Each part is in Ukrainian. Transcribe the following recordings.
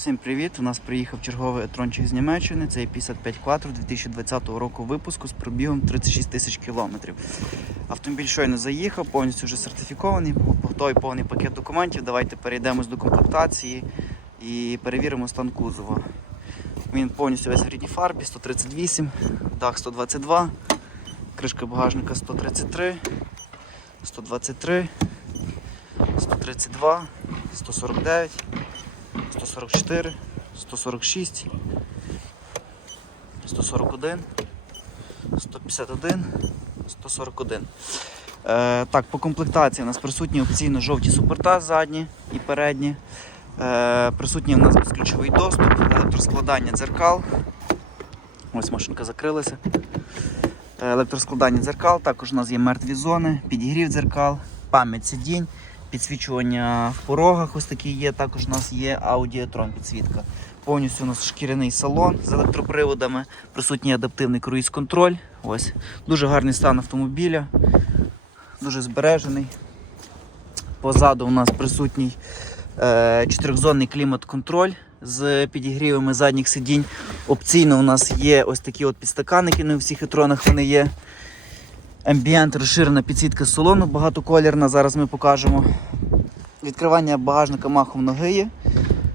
Всім привіт! У нас приїхав черговий етрончик з Німеччини. Це 55 Quattro 2020 року випуску з пробігом 36 тисяч кілометрів. Автомобіль щойно заїхав, повністю вже сертифікований, готовий повний пакет документів. Давайте перейдемо до комплектації і перевіримо стан кузова. Він повністю весь в рідній фарбі, 138, дах 122, кришка багажника 133, 123, 132, 149. 144, 146, 141, 151, 141. Е, так, по комплектації у нас присутні опційно жовті супорта задні і передні. Е, присутній у нас безключовий доступ, електроскладання дзеркал. Ось машинка закрилася. Е, Електроскладання дзеркал, також у нас є мертві зони, підігрів дзеркал, пам'ять сидінь, підсвічування в порогах ось такі є. Також у нас є аудіотрон підсвітка. Повністю у нас шкіряний салон з електроприводами, присутній адаптивний круїз-контроль. Ось. Дуже гарний стан автомобіля, дуже збережений. Позаду у нас присутній е, чотирьохзонний клімат-контроль з підігрівами задніх сидінь. Опційно у нас є ось такі от підстаканники, не у всіх етронах вони є. Ambient розширена підсвітка салону багатоколірна, зараз ми покажемо. Відкривання багажника махом ноги є.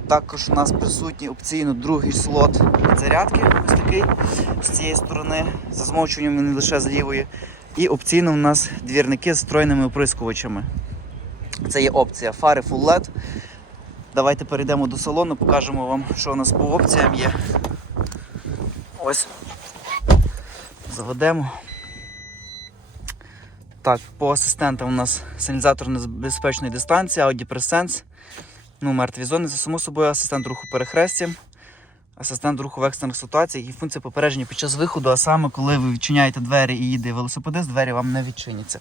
Також у нас присутній опційно другий слот зарядки, ось такий з цієї сторони, за змовчуванням не лише з лівої. І опційно у нас двірники з встроєними оприскувачами. Це є опція фари Full LED. Давайте перейдемо до салону, покажемо вам, що у нас по опціям є. Ось. Заведемо. Так, по асистентам у нас сигналізатор небезпечної дистанції, Audi Presense. Ну, мертві зони, це само собою асистент руху перехрестям, асистент руху в екстрених ситуаціях і функція попередження під час виходу, а саме коли ви відчиняєте двері і їде велосипедист, двері вам не відчиняться.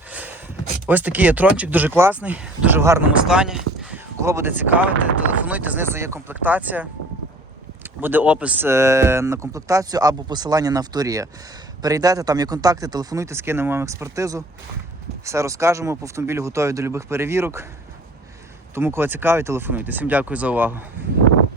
Ось такий є трончик, дуже класний, дуже в гарному стані. Кого буде цікавити, телефонуйте, знизу є комплектація. Буде опис е, на комплектацію або посилання на авторія. Перейдете, там є контакти, телефонуйте, скинемо вам експертизу. Все розкажемо, по автомобілю готові до любих перевірок. Тому кого цікавить, телефонуйте. Всім дякую за увагу.